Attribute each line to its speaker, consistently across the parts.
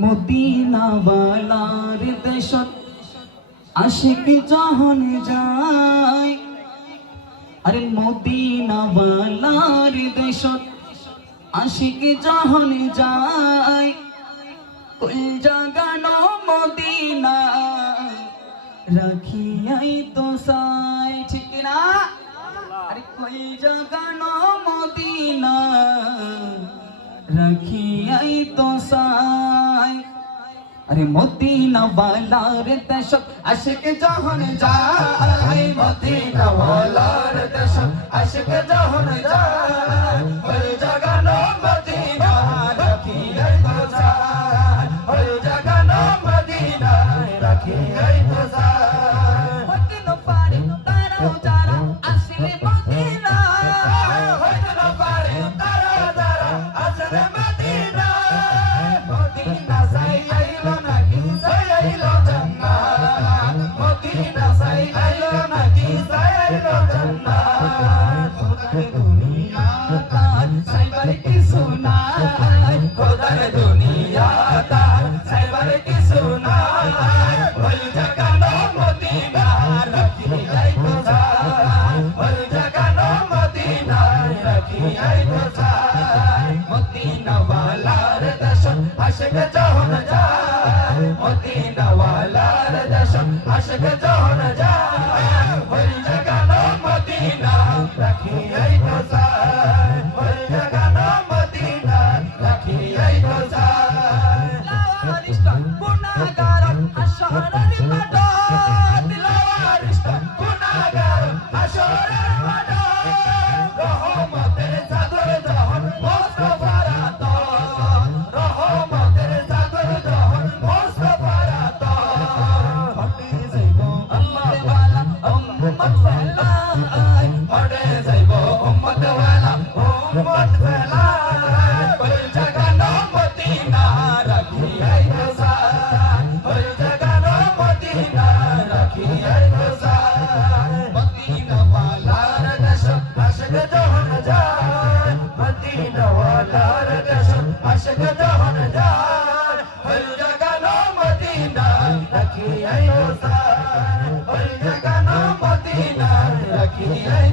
Speaker 1: মদিনাওয়ালার দেশত আশিক যখন যায়। আরে মদিনাওয়ালার দেশত আশিক যখন যায়। কুল জাগানো মদিনা রাখিয়াই তো সাই ঠিক না আরে কুল জাগানো মদিনা রাখিয়াই তো সাই আরে মদিনা ওয়ালার দেশত আশিক যখন যায় মদিনা ওয়ালার দেশত আশিক যখন যায় ওই জাগানো মদিনা রাখিয়াই তো সাই ওই জাগানো মদিনা রাখিয়াই তো সাই দুনিয়া তার সাইবার কি সুনাই খোদার দুনিয়া তার সাইবার কি সুনাই ওই জাগানো মদিনা রাখি আই কোথায় ওই জাগানো মদিনা রাখি আই কোথায় মদিনা ওয়ালার দর্শন আশিক যখন যায় মদিনা ওয়ালার দর্শন আশিক যখন যায় আশিক যখন যায় মদিনা ওয়ালার দেশ আশিক যখন যায় ওই জাগানো মদিনা রাখি আই গোসাই ওই জাগানো মদিনা রাখি আই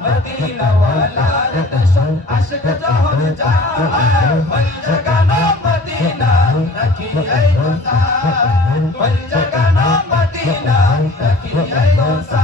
Speaker 1: মদিনা ওয়ালার দর্শন আশিক যখন যায় ওই এই ওই জাগানো মদিনা রাখি আই গোসা